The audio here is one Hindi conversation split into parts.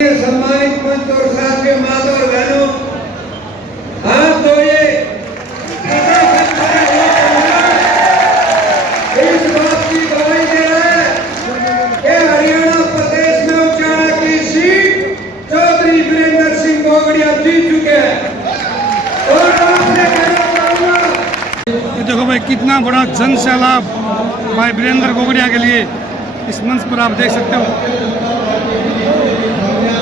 सम्मानित मंच और साथियों, माता और बहनों, हाथ धोइए। इस बात की गवाही दे रहा है कि हरियाणा प्रदेश में उचाना की सीट चौधरी वीरेंद्र सिंह गोगड़िया जीत चुके हैं। और आपसे कहना चाहूंगा, देखो भाई कितना बड़ा जन सैलाब भाई वीरेंद्र गोगड़िया के लिए इस मंच पर आप देख सकते हो।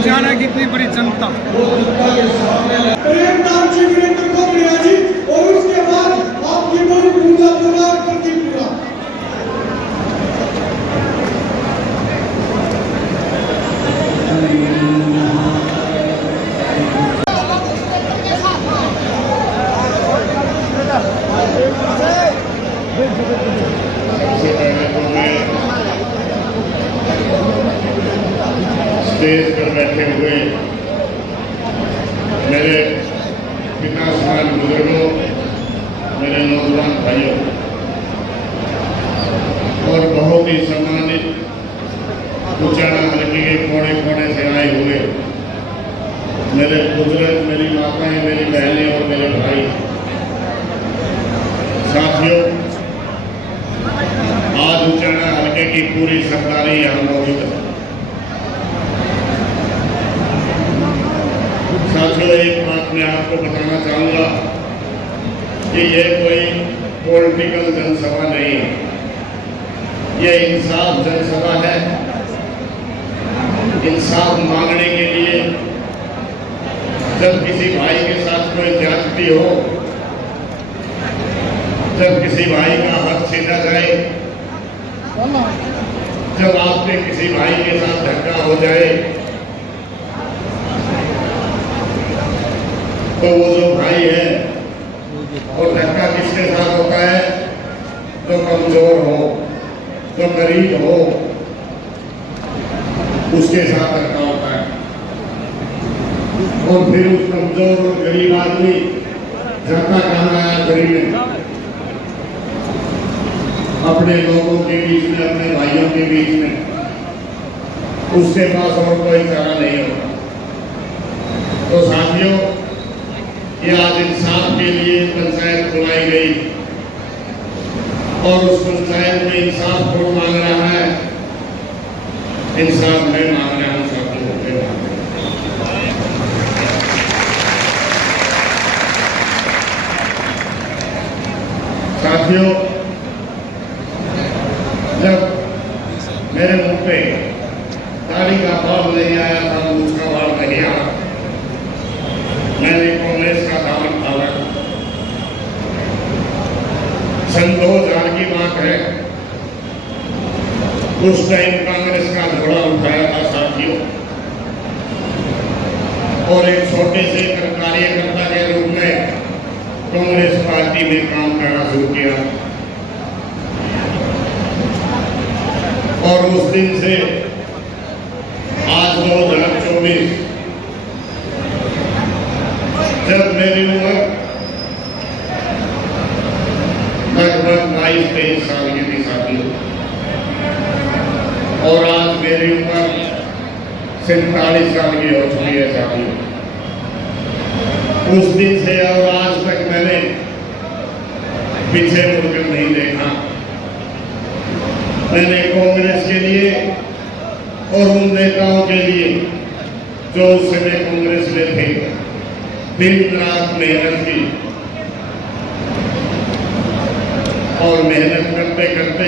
जाना कितनी बड़ी जनता प्रेमदान जी वीरेंद्र गोगड़िया जी, और उसके बाद आपकी बड़ी पूजा पूरा करती पूरा। सबसे पहले तो मैं स्टेज पर बैठे हुए मेरे पिता समान बुजुर्गों, मेरे नौजवान भाइयों और बहुत ही सम्मानित उचाना हल्के के कोने कोने से आए हुए मेरे बुजुर्ग, मेरी माताएं, मेरी बहनें और मेरे भाई साथियों, आज उचाना हल्के की पूरी सरदारी यहाँ मौजूद है। साथियों, एक बात मैं आपको बताना चाहूंगा कि ये कोई पॉलिटिकल जनसभा नहीं है, ये इंसाफ जनसभा है। इंसाफ मांगने के लिए जब किसी भाई के साथ कोई ज्यादती हो, जब किसी भाई का हक छीना जाए, जब आपके किसी भाई के साथ धक्का हो जाए, तो वो जो भाई है, और धक्का किसके साथ होता है? जो कमजोर हो, जो गरीब हो, उसके साथ धक्का होता है। और फिर उस कमजोर और गरीब आदमी जाता कहाँ है? गरीब में, अपने लोगों के बीच में, अपने भाइयों के बीच में, उसके पास और कोई चारा नहीं होता। तो साथियों, ये आज इंसाफ के लिए पंचायत बुलाई गई और उस पंचायत में इंसाफ कौन मांग रहा है? इंसाफ मैं मांग रहा हूं साथियों, मैं मांग रहा हूं। साथियों, जब मेरे मुंह पे दाढ़ी का बाल नहीं आया था, मूछ का बाल नहीं आया, मैंने कांग्रेस का दामन थामा। सन 2000 की बात है, उस टाइम कांग्रेस का घोड़ा उठाया था साथियों, और एक छोटे से कार्यकर्ता के रूप में कांग्रेस पार्टी में काम करना शुरू किया। और उस दिन से आज 2024 जब मेरी उम्र लगभग 22-23 साल की थी साथियों, और आज मेरी उम्र 47 साल की हो चुकी है साथियों। उस दिन से और आज तक मैंने पीछे मुड़कर नहीं देखा। मैंने कांग्रेस के लिए और उन नेताओं के लिए जो उस समय कांग्रेस में थे, दिन रात मेहनत की, और मेहनत करते करते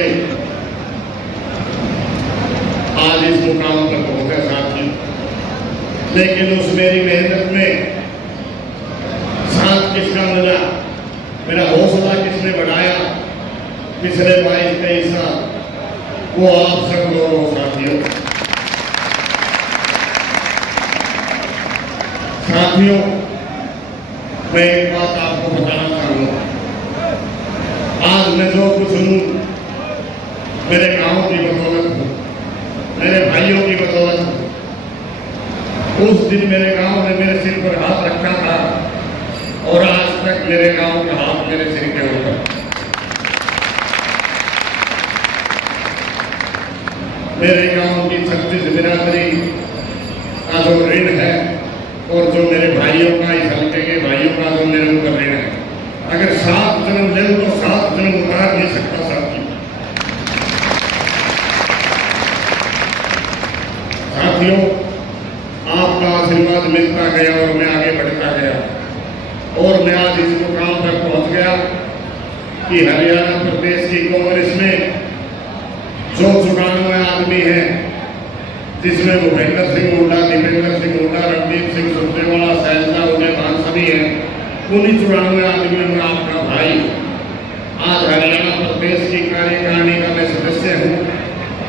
आज इस मुकाम पर पहुंचे साथी। लेकिन उस मेरी मेहनत में साथ किसका मिला? मेरा हौसला किसने बढ़ाया पिछले 22-23 साल? वो आप सब लोग हो साथियों। साथियों, मैं एक बात आपको बताना चाहूंगा। आज मैं जो कुछ हूं, मेरे गांव की बदौलत हूं, मेरे भाइयों की बदौलत हूं। उस दिन मेरे गांव ने मेरे सिर पर हाथ रखा था, और आज तक मेरे गांव का हाथ मेरे सिर के ऊपर। मेरे गांव की 36 बिरादरी का जो ऋण है और जो मेरे भाइयों का, इस हल्के के भाइयों का जो मेरे ऊपर ऋण है, अगर 7 जन्म ले तो 7 जन्म उतार नहीं सकता साथी। साथियों, आपका आशीर्वाद मिलता गया और मैं आगे बढ़ता गया और मैं आज इस मुकाम पर पहुंच गया कि हरियाणा प्रदेश की कांग्रेस में जो 94 आदमी हैं, जिसमें भूपेंद्र सिंह हुड्डा, दीपेंद्र सिंह हुड्डा, रणदीप सिंह सुरजेवाला, शैलजा, उदय भान सभी हैं, उन्हीं 94 आदमियों में आपका भाई आज हरियाणा प्रदेश की कार्यकारिणी का मैं सदस्य हूँ।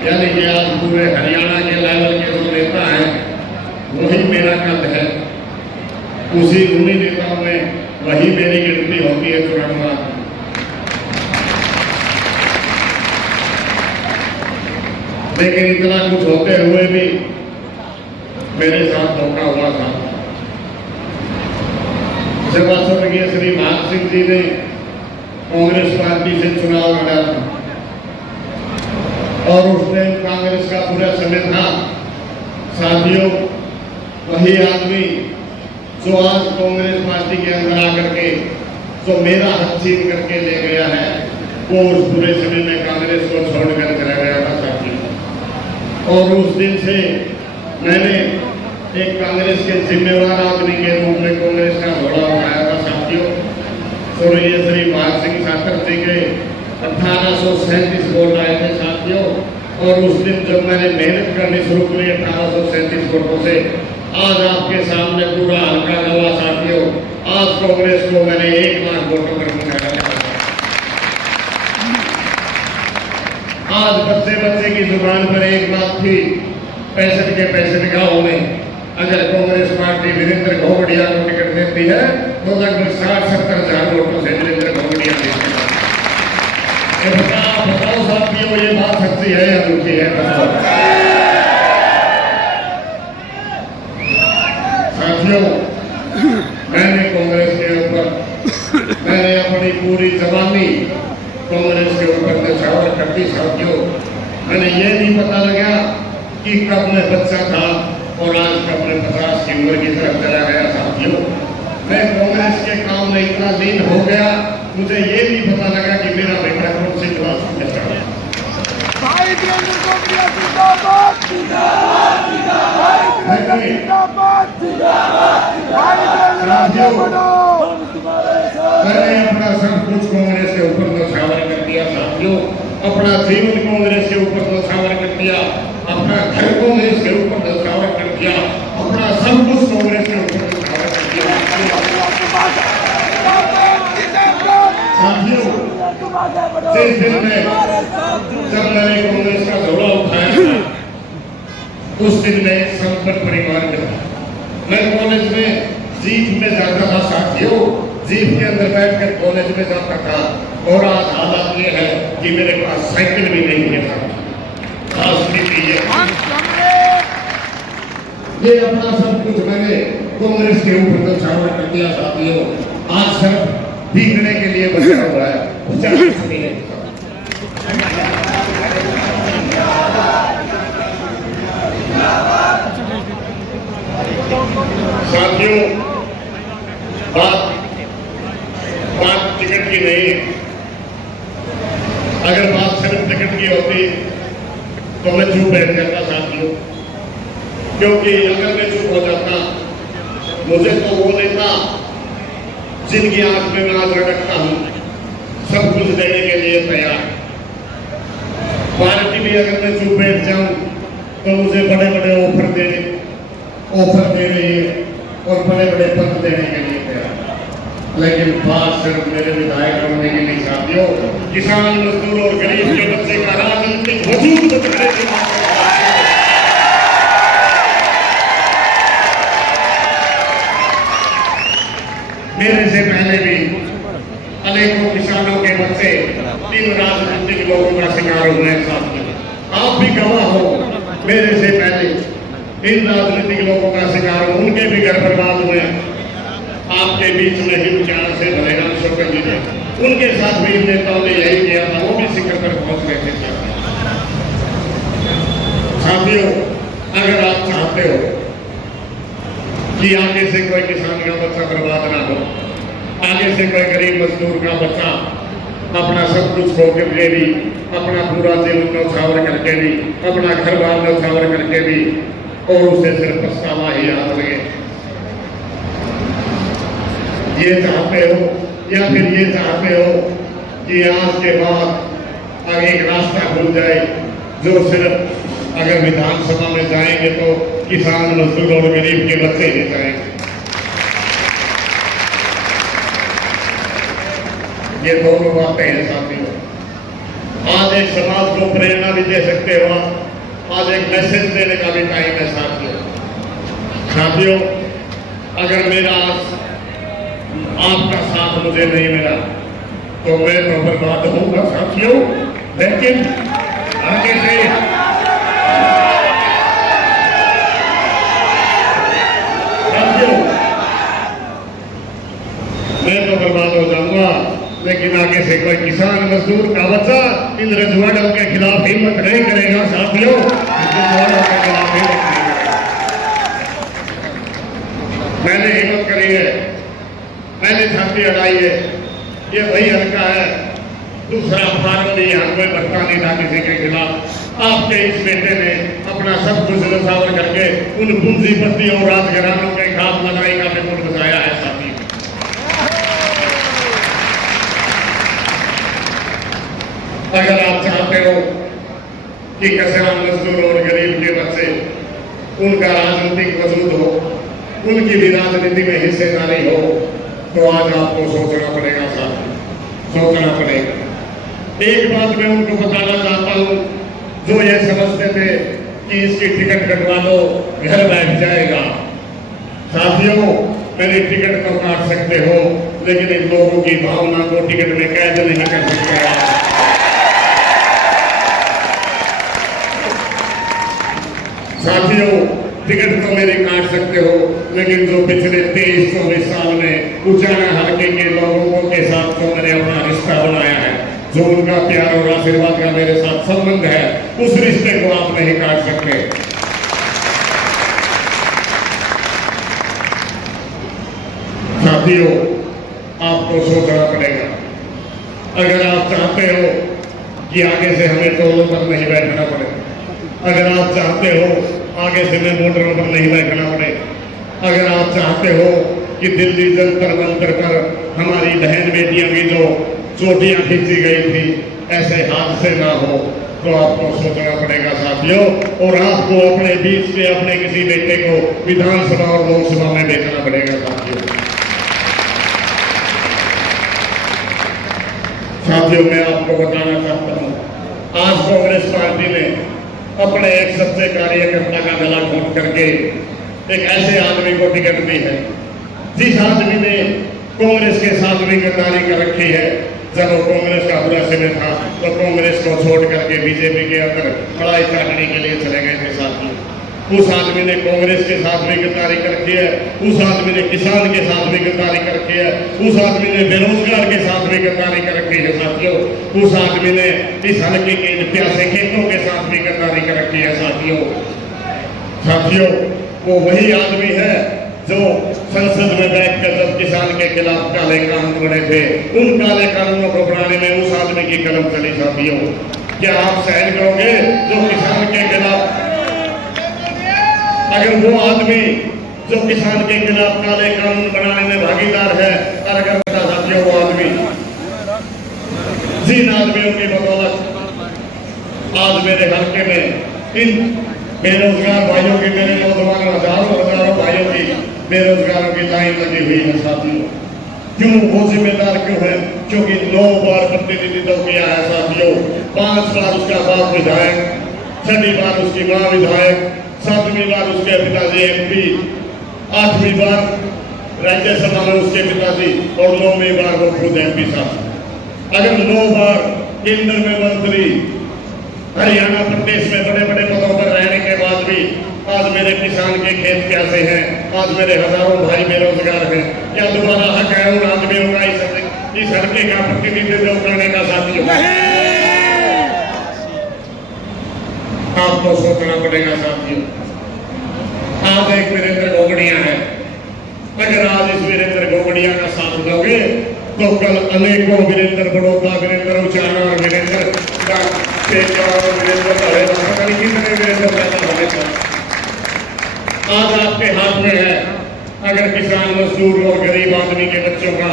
यानी कि आज पूरे हरियाणा के लेवल के जो नेता हैं वही मेरा कद है, उसी उन्हीं नेताओं में वही मेरी गिनती होती है 94 आदमी। लेकिन इतना कुछ होते हुए भी मेरे साथ धोखा हुआ था। जब स्वर्गीय श्री भाग सिंह जी ने कांग्रेस पार्टी से चुनाव लड़ा था और उस टाइम कांग्रेस का पूरा समय था, साथियों वही आदमी जो आज कांग्रेस पार्टी के अंदर आकर के जो मेरा हक छीन करके ले गया है, वो उस पूरे समय में कांग्रेस को छोड़कर चला गया था साथियों। और उस दिन से मैंने एक कांग्रेस के जिम्मेवार आदमी के रूप में कांग्रेस का घोड़ा उठाया था साथियों। स्वर्गीय श्री भाग सिंह ठाकर जी के 1837 वोट आए थे साथियों, और उस दिन जब मैंने मेहनत करनी शुरू की 1837 वोटों से, आज आपके सामने पूरा हल्का गवा साथियों, आज कांग्रेस को मैंने 1 लाख वोटों पर जिताया। आज बच्चे बच्चे की जुबान पर एक बात थी, 65 के 65 गाँव में अगर कांग्रेस पार्टी वीरेंद्र घोगड़िया को टिकट देती है तो लगभग 60-70 हजार वोटों से वीरेंद्र घोगड़िया जीतेगा। बताओ साथियों, ये बात सच्ची है या झूठी है? बताओ साथियों, मैंने कांग्रेस के ऊपर मैंने अपनी पूरी जवानी कांग्रेस के ऊपर निछावर कर दी साथियों। मैंने ये नहीं पता लगा कि कब मैं बच्चा था और आज कब मैं 50 की उम्र की तरफ चला गया साथियों। मैं कांग्रेस के काम में इतना लीन हो गया, मुझे ये नहीं पता लगा कि मेरा बेटा कौन सी क्लास में चढ़ा। मैंने अपना सब कुछ कांग्रेस के ऊपर न्यौछावर कर दिया साथियों, अपना जीवन कांग्रेस के ऊपर न्यौछावर कर दिया, अपना घर कांग्रेस के ऊपर न्यौछावर कर दिया, अपना सब कुछ कांग्रेस के ऊपर न्यौछावर कर दिया साथियों। जिस दिन में जब मैंने कांग्रेस का झोला उठाया उस दिन में संपन्न परिवार में मैं कॉलेज में जीप में जाता था साथियों, जीप के अंदर बैठकर कॉलेज में जाता था, और आज हालत ये है कि मेरे पास साइकिल भी नहीं है। ये अपना सब कुछ मैंने कांग्रेस के ऊपर न्यौछावर कर दिया साथियों। आज सिर्फ भीगने के लिए बचा हुआ है, बचा कुछ नहीं है साथियों। बात टिकट की नहीं है। अगर बात सिर्फ टिकट की होती तो मैं चुप बैठ जाता साथियों, क्योंकि अगर मैं चुप हो जाता मुझे तो वो नेता जिनकी आंख में मैं आज रखता हूं सब कुछ देने के लिए तैयार। पार्टी भी अगर मैं चुप बैठ जाऊं तो मुझे बड़े बड़े ऑफर दे रही है और बड़े बड़े पद देने के लिए तैयार। लेकिन बात सिर्फ मेरे विधायक होने के लिए साथियों, किसान, मजदूर और गरीब के बच्चे का राजनीतिक वजूद बताने की बात मेरे से पहले भी अनेकों किसानों के बच्चे इन राजनीतिक लोगों का शिकार हुए हैं साथियों। आप भी गवाह हो, मेरे से पहले इन राजनीतिक लोगों का शिकार हो, उनके भी घर बर्बाद हुए। आपके बीच में ही विचार से भलेराम शोकर जी ने, उनके साथ भी इन नेताओं ने यही किया था, वो भी शिखर पर पहुंच गए थे साथियों। अगर आप चाहते हो कि आगे से कोई किसान का बच्चा बर्बाद ना हो, आगे से कोई गरीब मजदूर का बच्चा अपना सब कुछ खो करके भी, अपना पूरा जीवन न्यौछावर करके भी, अपना घर बार न्यौछावर करके भी, और उसे सिर्फ पछतावा ही याद लगे। ये चाहते हो या फिर ये चाहते हो कि आज के बाद आगे एक रास्ता खुल जाए जो सिर्फ अगर विधानसभा में जाएंगे तो किसान मजदूर और गरीब के बच्चे ही जाएंगे। ये दोनों बातें हैं साथियों। आज एक समाज को प्रेरणा भी दे सकते हो, आज एक मैसेज देने का भी टाइम है साथियों। अगर मेरा आपका साथ मुझे नहीं मिला तो मैं तो बर्बाद होऊंगा साथियों। लेकिन आगे से साथियों मैं तो बर्बाद हो जाऊंगा, लेकिन आगे से कोई किसान मजदूर का बच्चा इन रजवाड़ों के खिलाफ हिम्मत नहीं करेगा साथियों। रजवाड़ों के खिलाफ हिम्मत नहीं करेगा। मैंने हिम्मत करी है, मैंने छाती अड़ाई है। ये वही हल्का है, दूसरा फार्म भी यहाँ कोई भटका नहीं था किसी के खिलाफ। आपके इस बेटे ने अपना सब कुछ न्यौछावर करके उन पूंजीपति और राजघरानों के खिलाफ लड़ाई का विपुल बताया है साथी। अगर आप चाहते हो कि किसान मजदूर और गरीब के बच्चे उनका राजनीतिक वजूद हो, उनकी भी राजनीति में हिस्सेदारी हो, तो आज आपको सोचना पड़ेगा साथी, सोचना पड़ेगा। एक बात मैं उनको बताना चाहता हूं, जो ये समझते थे कि इसकी टिकट कटवा लो घर बैठ जाएगा। साथियों, मेरी टिकट तो काट सकते हो, लेकिन इन लोगों की भावना को टिकट में कैद नहीं कर सकते आप। साथियों, टिकट तो मेरे काट सकते हो, लेकिन जो पिछले 23-24 साल में उचाना हल्के के लोगों के साथ जो मैंने अपना रिश्ता बनाया है, जो उनका प्यार और आशीर्वाद का मेरे साथ संबंध है, उस रिश्ते को आप नहीं काट सकते। साथियों, आपको सोचना पड़ेगा। अगर आप चाहते हो कि आगे से हमें टोलों पर नहीं बैठना पड़े, अगर आप चाहते हो आगे से हमें मोटरों पर नहीं बैठना पड़े, अगर आप चाहते हो कि दिल्ली जंतर मंतर पर हमारी बहन बेटियां की जो चोटियां खींची गई थी ऐसे हादसे ना हो, तो आपको सोचना पड़ेगा साथियों। और आपको अपने बीच से अपने किसी बेटे को विधानसभा और लोकसभा में भेजना पड़ेगा साथियों। साथियों, मैं आपको बताना चाहता हूं, आज कांग्रेस पार्टी ने अपने एक सच्चे कार्यकर्ता का गला घोट करके एक ऐसे आदमी को टिकट दी है, जिस आदमी ने कांग्रेस के साथ भी गद्दारी कर रखी है। जब वो कांग्रेस का बुरा समय था तो कांग्रेस को छोड़ करके बीजेपी के अंदर लड़ाई चाटने के लिए चले गए थे साथियों। उस आदमी ने कांग्रेस के साथ भी गद्दारी कर रखी है, उस आदमी ने किसान के साथ भी गद्दारी कर रखी है, उस आदमी ने बेरोजगार के साथ भी गद्दारी कर रखी है साथियों। उस आदमी ने इस हल्के के प्यासे खेतों के साथ भी गद्दारी कर रखी है साथियों। साथियों, वो वही आदमी है जो संसद में बैठकर जब किसान के खिलाफ काले कानून बने थे, उन काले कानूनों को बनाने में उस आदमी की कलम चली साथियों। क्या आप सहन करोगे जो किसान के खिलाफ, अगर वो आदमी जो किसान के खिलाफ काले कानून बनाने में भागीदार है, कार्यकर्ता साथियों, वो आदमी जिन आदमियों की बदौलत आज मेरे हल्के में इन बेरोजगार भाइयों की, मेरे नौजवान हजारों भाइयों की बेरोजगारों की लाइन लगी हुई है साथियों। क्यों? वो जिम्मेदार क्यों है? क्योंकि 9 बार प्रतिनिधित्व किया है साथियों। 5 बार उसका बाप विधायक, 6वीं बार उसकी मां विधायक, 7वीं बार उसके पिताजी MP, 8वीं बार राज्यसभा में उसके पिताजी और 9वीं बार वो खुद MP साहब। अगर 9 बार केंद्र में मंत्री, हरियाणा प्रदेश में बड़े बड़े पदों पर रहने के बाद भी आज मेरे किसान के खेत कैसे हैं, आज मेरे हजारों भाई बेरोजगार हैं, क्या दोबारा हक है उन आदमियों का इस हल्के का प्रतिनिधित्व करने का साथियों? आपको सोचना पड़ेगा साथियों। आज एक वीरेंद्र गोगड़िया है, गोगड़िया का साथ दोगे तो कल अनेकों वीरेंद्र बड़ौदा, वीरेंद्र उचाना और वीरेंद्र कितने वीरेंद्र पैदा होने का आज आपके हाथ में है। अगर किसान, मजदूर और गरीब आदमी के बच्चों का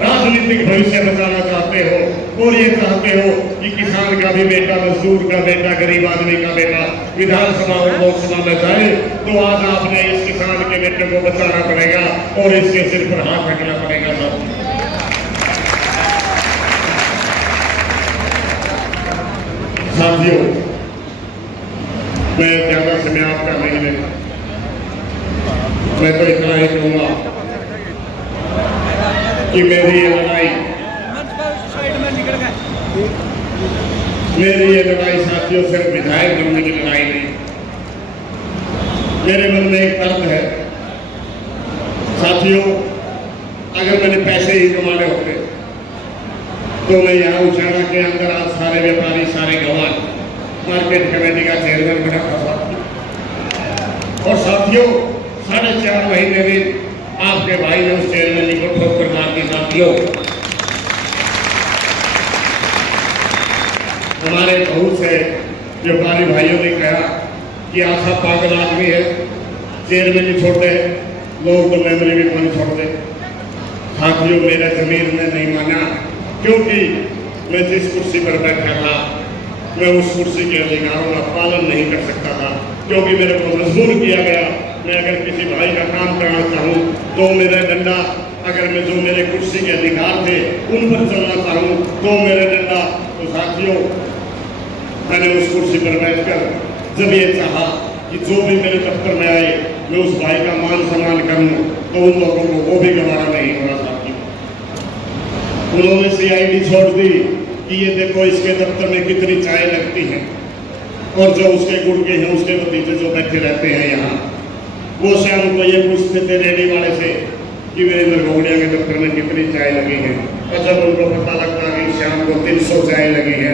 राजनीतिक भविष्य बचाना चाहते हो और ये चाहते हो कि किसान का भी बेटा, मजदूर का बेटा, गरीब आदमी का बेटा विधानसभा और लोकसभा में जाए, तो आज आपने इस किसान के बेटे को बचाना पड़ेगा और इसके सिर पर हाथ रखना पड़ेगा। साथियों, मैं ज्यादा समय आपका नहीं लेता, मैं तो इतना ही कहूंगा कि मेरी ये लड़ाई साथियों सिर्फ विधायक बनने की लड़ाई नहीं। मेरे मन में एक तर्क है साथियों, अगर मैंने पैसे ही कमाने होते तो मैं यहाँ उचाना के अंदर आज सारे व्यापारी, सारे गवाह, मार्केट कमेटी का चेयरमैन बना था। और साथियों 4.5 महीने में आपके भाई ने उस चेयरमैन को ठोकर मार दी। साथियों, हमारे बहुत से व्यापारी भाइयों ने कहा कि आशा पागल आदमी है, चेयरमैन नहीं छोड़ते, लोग तो मेमोरी भी नहीं छोड़ते। साथियों, मेरा जमीर ने नहीं माना, क्योंकि मैं जिस कुर्सी पर बैठा था मैं उस कुर्सी के अधिकारों का पालन नहीं कर सकता था, क्योंकि मेरे को मजबूर किया गया। मैं अगर किसी भाई का काम करना चाहूँ तो मेरा डंडा, अगर मैं जो मेरे कुर्सी के अधिकार थे उन पर चलना चाहूँ तो मेरा डंडा। तो साथियों, मैंने उस कुर्सी पर बैठकर जब ये चाहा कि जो भी मेरे दफ्तर में आए मैं उस भाई का मान सम्मान करूँ, तो उन लोगों को वो भी गवारा नहीं हो रहा था। उन्होंने CID छोड़ दी कि ये देखो इसके दफ्तर में कितनी चाय लगती है, और जो उसके गुड़के हैं, उसके भतीजे जो बैठे रहते हैं यहाँ, वो शाम को ये पूछते थे रेडी वाले से कि वीरेंद्र गोगड़िया के दफ्तर में कितनी चाय लगी है। और जब उनको पता लगता कि शाम को 300 चाय लगी है,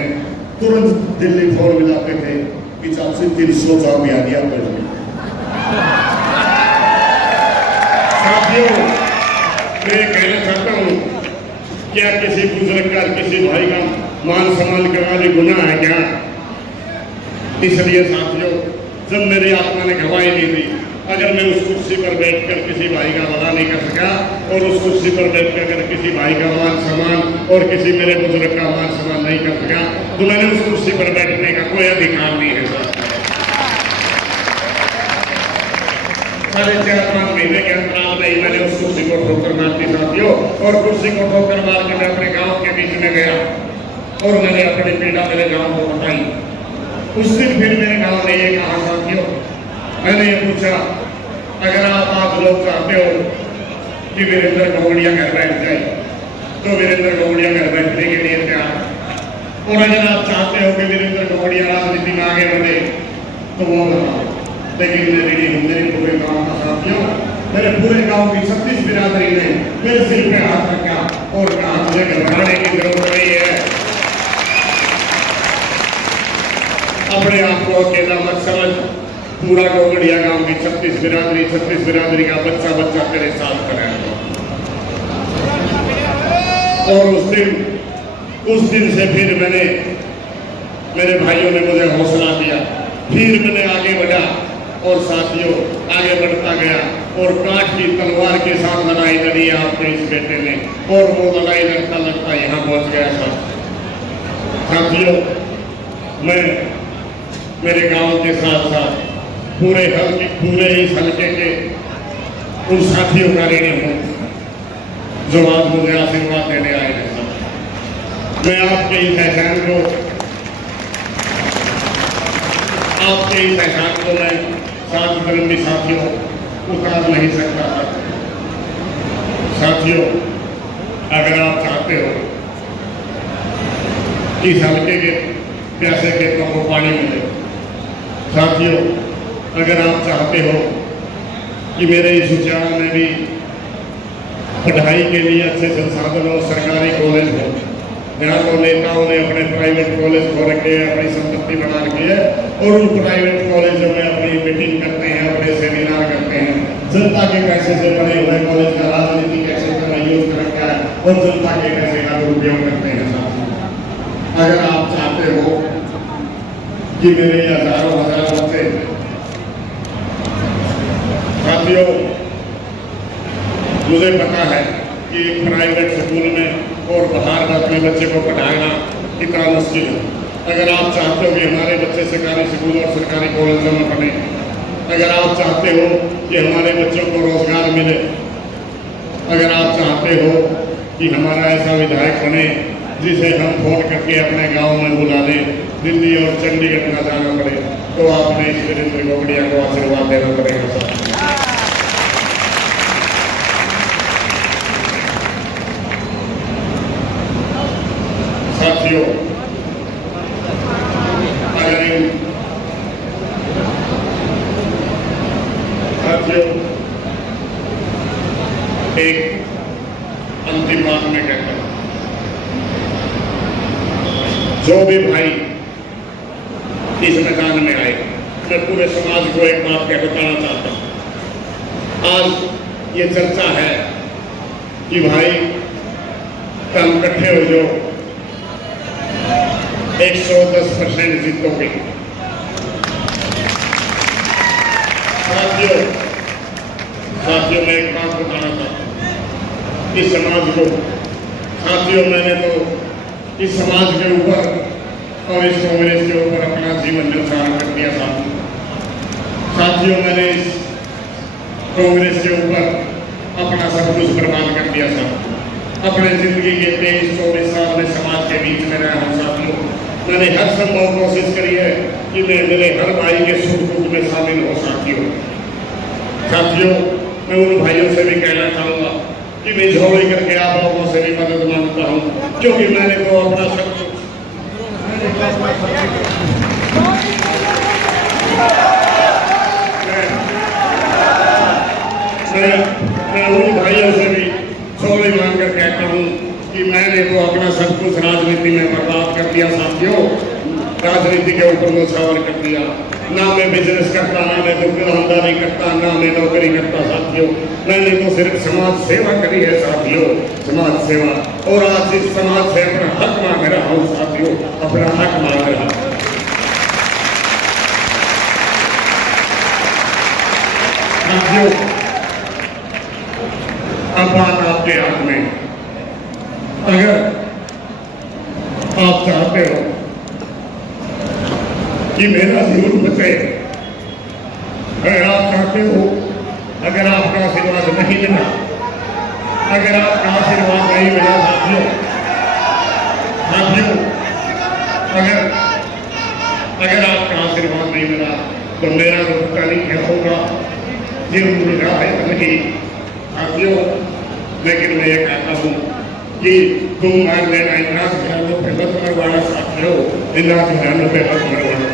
तुरंत दिल्ली फोन मिलाते थे कि चाची 300 चाय भी आ गया। साथियों, मैं कहना चाहता हूँ, क्या किसी बुजुर्ग का, किसी भाई का मान सम्मान करना भी गुनाह है क्या? इसलिए साथियों, जब मेरी आत्मा ने गवाही दी थी, अगर मैं उस कुर्सी पर बैठकर किसी भाई का भला नहीं कर सका और उस कुर्सी पर बैठकर अगर किसी भाई का मान सम्मान और किसी मेरे बुजुर्ग का मान सम्मान नहीं कर सका, तो मैंने उस कुर्सी पर बैठने का कोई अधिकार नहीं है। 4.5 महीने के अंतराल में ही मैंने उस कुर्सी को ठोकर मार दी साथियों, और कुर्सी को ठोकर मार के मैं अपने गांव के बीच में गया और मैंने अपनी पीड़ा मेरे गांव को बताई। उस दिन फिर मेरे गांव ने ये कहा साथियों, मैंने ये पूछा, अगर आप लोग चाहते हो कि वीरेंद्र गोगड़िया घर बैठ जाए तो वीरेंद्र गोगड़िया घर बैठने के लिए तैयार, और अगर आप चाहते हो कि वीरेंद्र गोगड़िया राजनीति में आगे बढ़े तो वो बताओ। लेकिन मेरे पूरे गांव का साथियों, मेरे पूरे गांव की 36 बिरादरी ने मेरे सिर पे हाथ रखा और कहा मुझे घबराने की जरूरत नहीं है, अपने आप को अकेला मत समझ, पूरा गोगड़िया गांव की 36 बिरादरी का बच्चा बच्चा तेरे साथ खड़ा है। और उस दिन से फिर मेरे भाइयों ने मुझे हौसला दिया, फिर मैंने आगे बढ़ा और साथियों आगे बढ़ता गया और काठ की तलवार के साथ लड़ाई लड़ी आपके इस बेटे ने, और वो लड़ाई लड़ता लड़ता यहाँ पहुंच गया था। साथियों, मैं मेरे गांव के साथ साथ पूरे इस हल्के के उन साथियों का ऋणी हूँ जो आज मुझे आशीर्वाद देने आए हैं। मैं आपके इस एहसान को मैं साथ धर्मी साथियों उतार नहीं सकता था। साथियों, अगर आप चाहते हो कि इस हल्के के प्यासे खेतों को पानी मिले, साथियों अगर आप चाहते हो कि मेरे इस उचाना में भी पढ़ाई के लिए अच्छे संसाधन और सरकारी कॉलेज हो, यहाँ तो नेताओं ने अपने प्राइवेट कॉलेज खोल रखे हैं, अपनी संपत्ति बना रखी है, और उन प्राइवेट कॉलेजों में अपनी मीटिंग करते हैं, अपने सेमिनार करते हैं, जनता के पैसे से बने हुए कॉलेज का राजनीति कैसे करना, और जनता के पैसे का दुरुपयोग करते हैं साथियों। अगर आप चाहते हो कि मेरे हजारों हजार बच्चे, साथियों मुझे पता है कि प्राइवेट स्कूल में और बाहर अपने बच्चे को पढ़ाना कितना मुश्किल है। अगर आप चाहते हो कि हमारे बच्चे सरकारी स्कूल और सरकारी कॉलेजों में पढ़े, अगर आप चाहते हो कि हमारे बच्चों को रोजगार मिले, अगर आप चाहते हो कि हमारा ऐसा विधायक बने जिसे हम फोन करके अपने गांव में बुला लें, दिल्ली और चंडीगढ़ ना जाना पड़े, तो आपने इस वीरेंद्र गोगड़िया को आशीर्वाद देना पड़ेगा सर। साथियों, एक अंतिम बात मैं कहता हूं, जो भी भाई इस मैदान में आए, मैं पूरे समाज को एक बात कह बताना चाहता हूं। आज ये चर्चा है कि भाई तुम इकट्ठे हो जो 110% जीतोगे। साथियों मैं एक बात बताना चाहता हूं इस समाज को। साथियों मैंने तो इस समाज के ऊपर और इस कांग्रेस के ऊपर अपना जीवन न्यौछावर कर दिया था। साथियों मैंने इस कांग्रेस के ऊपर अपना सब कुछ बर्बाद कर दिया था। अपने जिंदगी के 23-24 साल में समाज के बीच में रहा हूं। साथियों मैंने हर संभव कोशिश करी है कि मैं मेरे हर भाई के सुख दुख में शामिल हो। साथियों मैं उन भाइयों से भी कहना चाहूंगा कि मैं झोली करके आप लोगों से भी मदद मांगता हूं, क्योंकि मैंने तो अपना सब कुछ मैं उन भाइयों से भी झोली मांग कर कहता हूं कि मैंने तो अपना सब कुछ राजनीति में बर्बाद कर दिया। साथियों राजनीति के ऊपर न्यौछावर कर दिया। ना मैं बिजनेस करता, ना मैं दुकानदारी करता, ना मैं नौकरी करता। साथियों मैंने तो सिर्फ समाज सेवा करी है। साथियों समाज सेवा, और आज इस समाज से अपना हक मांग रहा हूँ। साथियों अपना हक मांग रहा हूँ। साथियों अब बात आपके हाथ में। अगर आप चाहते हो कि मेरा जीवन बचे, अगर आप चाहते हो, अगर आपका आशीर्वाद नहीं मिला, अगर आपका आशीर्वाद नहीं मिला साथियों अगर आपका आशीर्वाद नहीं मिला तो मेरा तो पता नहीं क्या होगा। जरूर रहा है नहीं साथियों, लेकिन मैं ये कहता हूँ कि तुम मान लेना इतना घरानों पे मत मरवाना। साथियों इतना घरानों पे मत मरवाना।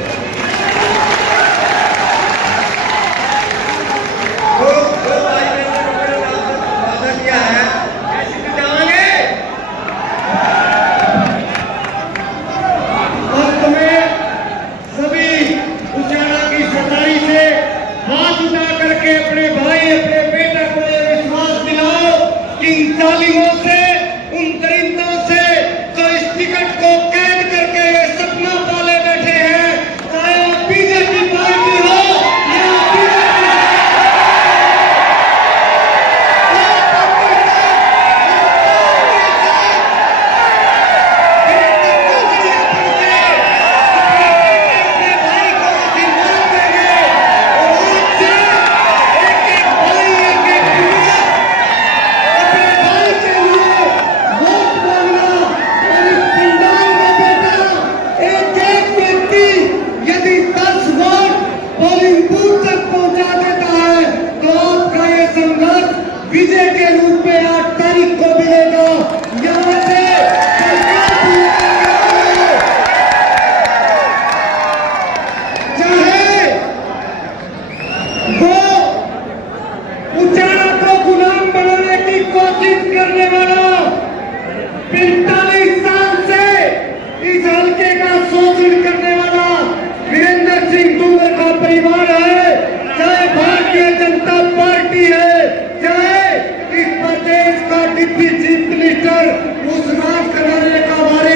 चीफ मिनिस्टर अंदर उस राज कराने का हमारे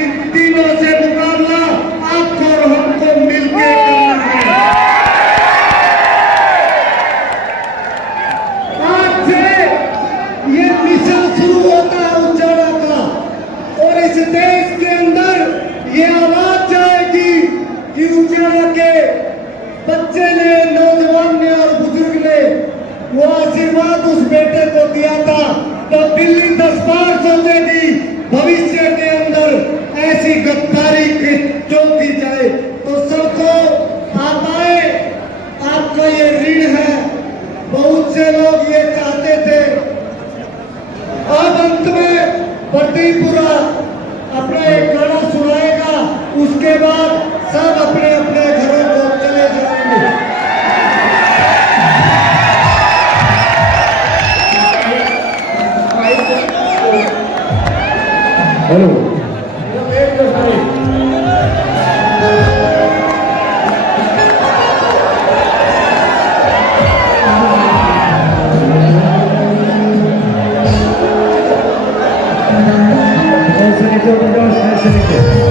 इन तीनों से मुकाबला आपको और हमको मिलकर करना है। आज से ये मिशन शुरू होता है उजाला का, और इस देश के अंदर ये आवाज जाएगी कि उजाला के बच्चे ने, नौजवान ने और बुजुर्ग ने वो आशीर्वाद उस बेटे को दिया था, तो दिल्ली 10 बार सोचेगी भविष्य के अंदर ऐसी गद्दारी की जो की जाए। तो सबको आप आए, आपका ये ऋण है। बहुत से लोग ये चाहते थे। अब अंत में बटीपुरा अपना एक गाना सुनाएगा, उसके बाद सब अपने अपने घरों को चले जाएंगे। हेलो, ऐसे नीचे